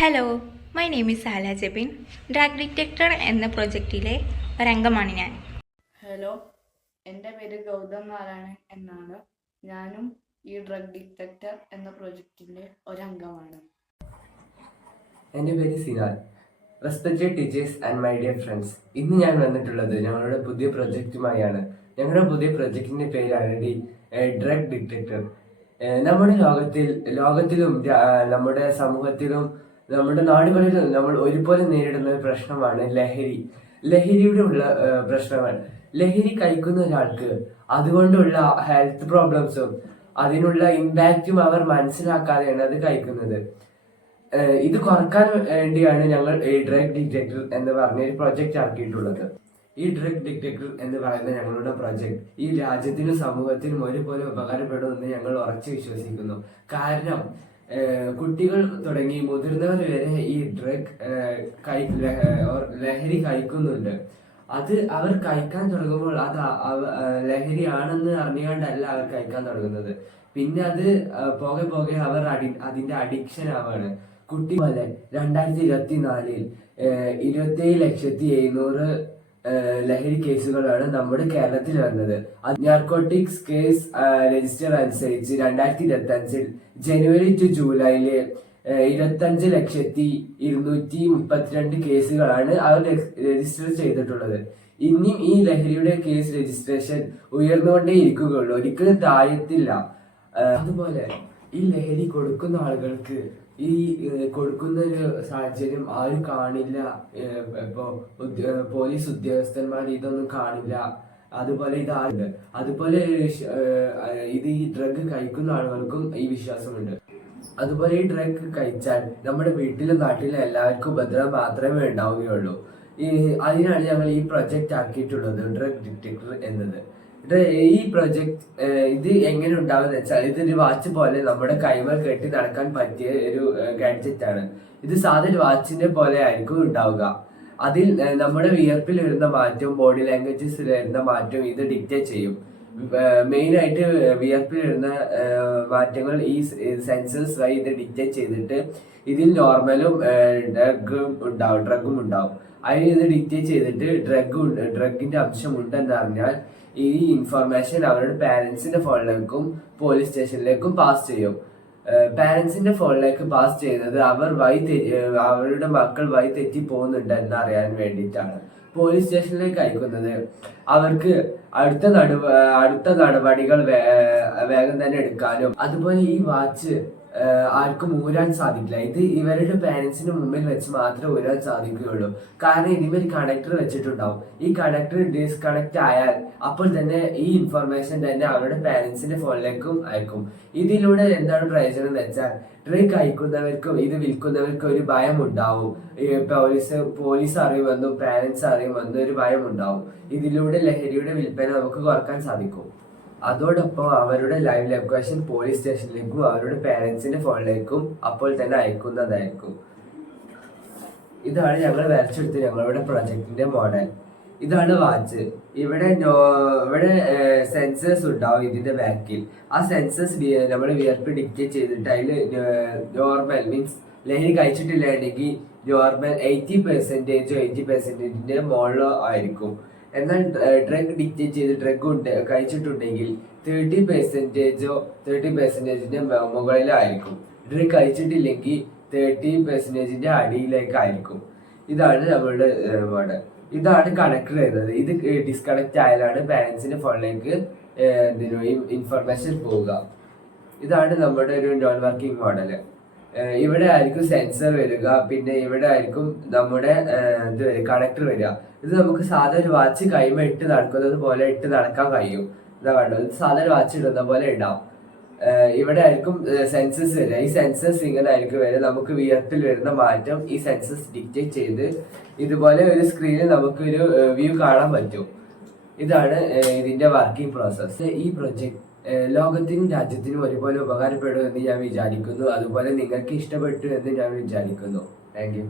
Hello, my name is Sala Jebin. Drug detector എന്ന പ്രൊജക്റ്റിലെ ഒരംഗമാണ് ഞാൻ. ഹലോ, എൻ്റെ പേര് ഗൗതം നാരായണൻ എന്നാണ്. ഞാനും ഈ ഡ്രഗ് ഡിറ്റക്ടർ എന്ന പ്രൊജക്റ്റിൻ്റെ ഒരംഗമാണ്. എൻ്റെ പേര് Sinan. Respected teachers and my dear friends, ഇന്ന് ഞാൻ വന്നിട്ടുള്ളത് ഞങ്ങളുടെ പുതിയ പ്രൊജക്റ്റുമായാണ്. ഞങ്ങളുടെ പുതിയ പ്രൊജക്റ്റിൻ്റെ പേരാണ് ഡ്രഗ് ഡിറ്റക്ടർ. നമ്മുടെ ലോകത്തിലും നമ്മുടെ സമൂഹത്തിലും നമ്മുടെ നാടുകളിലും നമ്മൾ ഒരുപോലെ നേരിടുന്ന ഒരു പ്രശ്നമാണ് ലഹരിയുടെ ഉള്ള പ്രശ്നങ്ങൾ. ലഹരി കഴിക്കുന്ന ഒരാൾക്ക് അതുകൊണ്ടുള്ള ഹെൽത്ത് പ്രോബ്ലംസും അതിനുള്ള ഇമ്പാക്റ്റും അവർ മനസ്സിലാക്കാതെയാണ് അത് കഴിക്കുന്നത്. ഇത് കുറക്കാൻ വേണ്ടിയാണ് ഞങ്ങൾ ഈ ഡ്രഗ് ഡിറ്റക്ടർ എന്ന് പറഞ്ഞ ഒരു പ്രൊജക്റ്റ് ആക്കിയിട്ടുള്ളത്. ഈ ഡ്രഗ് ഡിറ്റക്ടർ എന്ന് പറയുന്ന ഞങ്ങളുടെ പ്രൊജക്ട് ഈ രാജ്യത്തിനും സമൂഹത്തിനും ഒരുപോലെ ഉപകാരപ്പെടുമെന്ന് ഞങ്ങൾ ഉറച്ചു വിശ്വസിക്കുന്നു. കാരണം കുട്ടികൾ തുടങ്ങി മുതിർന്നവർ വരെ ഈ ലഹരി കഴിക്കുന്നുണ്ട്. അത് അവർ കഴിക്കാൻ തുടങ്ങുമ്പോൾ അത് ലഹരിയാണെന്ന് അറിഞ്ഞുകൊണ്ടല്ല അവർ കഴിക്കാൻ തുടങ്ങുന്നത്. പിന്നെ അത് പോകെ പോകെ അവർ അതിന്റെ അഡിക്ഷൻ ആവാണ്. കുട്ടി പോലെ 2024 27,700,000 ലഹരി കേസുകളാണ് നമ്മുടെ കേരളത്തിൽ വന്നത്. നാർക്കോട്ടിക്സ് കേസ് രജിസ്റ്റർ അനുസരിച്ച് 2025 ജനുവരി ടു ജൂലൈയില് 25,232,032 കേസുകളാണ് അവർ രജിസ്റ്റർ ചെയ്തിട്ടുള്ളത്. ഇനിയും ഈ ലഹരിയുടെ കേസ് രജിസ്ട്രേഷൻ ഉയർന്നുകൊണ്ടേ ഇരിക്കുകയുള്ളൂ, ഒരിക്കലും താഴത്തില്ല. അതുപോലെ ഈ ലഹരി കൊടുക്കുന്ന ആളുകൾക്ക് ഈ കൊടുക്കുന്ന ഒരു സാഹചര്യം ആരും കാണില്ല. ഇപ്പോ പോലീസ് ഉദ്യോഗസ്ഥന്മാർ ഇതൊന്നും കാണില്ല. അതുപോലെ അതുപോലെ ഇത് ഈ ഡ്രഗ് കഴിക്കുന്ന ആളുകൾക്കും ഈ വിശ്വാസമുണ്ട്. അതുപോലെ ഈ ഡ്രഗ് കഴിച്ചാൽ നമ്മുടെ വീട്ടിലും നാട്ടിലും എല്ലാവർക്കും ഉപദ്രവം മാത്രമേ ഉണ്ടാവുകയുള്ളൂ. അതിനാണ് ഞങ്ങൾ ഈ പ്രൊജക്റ്റ് ആക്കിയിട്ടുള്ളത്, ഡ്രഗ് ഡിറ്റക്ടർ എന്നത്. ഈ പ്രൊജക്ട് ഇത് എങ്ങനെ ഉണ്ടാവുന്ന വെച്ചാൽ ഇതൊരു വാച്ച് പോലെ നമ്മുടെ കൈമേൽ കെട്ടി നടക്കാൻ പറ്റിയ ഒരു ഗാഡ്ജറ്റ് ആണ്. ഇത് സാധാരണ വാച്ചിന്റെ പോലെ ആയിരിക്കും ഉണ്ടാവുക. അതിൽ നമ്മുടെ വിയർപ്പിൽ വരുന്ന മാറ്റവും ബോഡി ലാംഗ്വേജസിൽ വരുന്ന മാറ്റവും ഇത് ഡിക്റ്റേറ്റ് ചെയ്യും. മെയിൻ ആയിട്ട് വിയർപ്പിൽ വരുന്ന മാറ്റങ്ങൾ ഈ സെൻസേഴ്സ് വഴി ഇത് ഡിക്റ്റേറ്റ് ചെയ്തിട്ട് ഇതിൽ നോർമലും ഡ്രഗും ഉണ്ടാവും. അതിന് ഇത് ഡിക്റ്റേറ്റ് ചെയ്തിട്ട് ഡ്രഗിന്റെ അംശം ഉണ്ടെന്ന് അറിഞ്ഞാൽ ഈ ഇൻഫർമേഷൻ അവരുടെ പാരന്റ്സിന്റെ ഫോണിലേക്കും പോലീസ് സ്റ്റേഷനിലേക്കും പാസ് ചെയ്യും. പാരന്റ്സിന്റെ ഫോണിലേക്ക് പാസ് ചെയ്യുന്നത് അവരുടെ മക്കൾ വഴി തെറ്റി പോകുന്നുണ്ട് എന്നറിയാൻ വേണ്ടിയിട്ടാണ്. പോലീസ് സ്റ്റേഷനിലേക്ക് അയക്കുന്നത് അവർക്ക് അടുത്ത നടപടികൾ വേഗം തന്നെ എടുക്കാനും. അതുപോലെ ഈ വാച്ച് ആർക്കും ഊരാൻ സാധിക്കില്ല. ഇത് ഇവരുടെ പാരന്റ്സിന് മുമ്പിൽ വെച്ച് മാത്രമേ ഊരാൻ സാധിക്കുകയുള്ളൂ. കാരണം ഇതിന്മേൽ കണക്ടർ വെച്ചിട്ടുണ്ടാവും. ഈ കണക്ടർ ഡിസ്കണക്ട് ആയാൽ അപ്പോൾ തന്നെ ഈ ഇൻഫർമേഷൻ തന്നെ അവരുടെ പാരന്റ്സിന്റെ ഫോണിലേക്കും അയക്കും. ഇതിലൂടെ എന്താണ് പ്രയോജനം എന്ന് വെച്ചാൽ ഡ്രഗ് അയക്കുന്നവർക്കും ഇത് വിൽക്കുന്നവർക്കും ഒരു ഭയം ഉണ്ടാവും. പോലീസ് അറിയുമെന്നും പാരന്റ്സ് അറിയുമെന്നും ഒരു ഭയം ഉണ്ടാവും. ഇതിലൂടെ ലഹരിയുടെ വിൽപ്പന നമുക്ക് കുറക്കാൻ സാധിക്കും. അതോടൊപ്പം അവരുടെ ലൈവ് ലൊക്കേഷൻ പോലീസ് സ്റ്റേഷനിലേക്കും അവരുടെ പാരന്റ്സിന്റെ ഫോണിലേക്കും അപ്പോൾ തന്നെ അയക്കുന്നതായിരിക്കും. ഇതാണ് ഞങ്ങൾ വരച്ചെടുത്ത ഞങ്ങളുടെ പ്രൊജക്ടിന്റെ മോഡൽ. ഇതാണ് വാച്ച്. ഇവിടെ സെൻസേഴ്സ് ഉണ്ടാവും ഇതിന്റെ ബാക്കിൽ. ആ സെൻസേഴ്സ് നമ്മൾ വിയർപ്പ് ഡിക്റ്റേറ്റ് ചെയ്തിട്ട് അതിൽ നോർമൽ മീൻസ് ലഹരി കഴിച്ചിട്ടില്ലെങ്കിൽ നോർമൽ 80% മുകളിലോ ആയിരിക്കും. എന്നാൽ ഡ്രഗ് ഡിക്റ്റേറ്റ് ചെയ്ത് ഡ്രഗ് കഴിച്ചിട്ടുണ്ടെങ്കിൽ 30%ന്റെ മുകളിലായിരിക്കും. ഡ്രഗ് കഴിച്ചിട്ടില്ലെങ്കിൽ 30%ന്റെ അടിയിലേക്കായിരിക്കും. ഇതാണ് നമ്മളുടെ മോഡൽ. ഇതാണ് കണക്ടർ ചെയ്യുന്നത്. ഇത് ഡിസ്കണക്ട് ആയാലാണ് പാരന്റ്സിന്റെ ഫോണിലേക്ക് ഇൻഫർമേഷൻ പോവുക. ഇതാണ് നമ്മുടെ ഒരു നോൺ വർക്കിംഗ് മോഡല്. ഇവിടെ ആയിരിക്കും സെൻസർ വരിക, പിന്നെ ഇവിടെ ആയിരിക്കും നമ്മുടെ കണക്ടർ വരിക. ഇത് നമുക്ക് സാധാരണ വാച്ച് കൈമ ഇട്ട് നടക്കുന്നത് പോലെ ഇട്ട് നടക്കാൻ കഴിയും. ഇതാ കണ്ടോ, ഇത് സാധാരണ വാച്ച് ഇടുന്ന പോലെ ഉണ്ടാവും. ഇവിടെ ആയിരിക്കും സെൻസസ് വരിക. ഈ സെൻസസ് ഇങ്ങനെ ആയിരിക്കും വരിക. നമുക്ക് വിയർപ്പിൽ വരുന്ന മാറ്റം ഈ സെൻസസ് ഡിക്റ്റേറ്റ് ചെയ്ത് ഇതുപോലെ ഒരു സ്ക്രീനിൽ നമുക്ക് ഒരു വ്യൂ കാണാൻ പറ്റും. ഇതാണ് ഇതിന്റെ വർക്കിംഗ് പ്രോസസ്. ഈ പ്രൊജക്ട് ലോകത്തിനും രാജ്യത്തിനും ഒരുപോലെ ഉപകാരപ്പെടും എന്ന് ഞാൻ വിചാരിക്കുന്നു. അതുപോലെ നിങ്ങൾക്ക് ഇഷ്ടപ്പെട്ടു എന്ന് ഞാൻ വിചാരിക്കുന്നു. Thank you.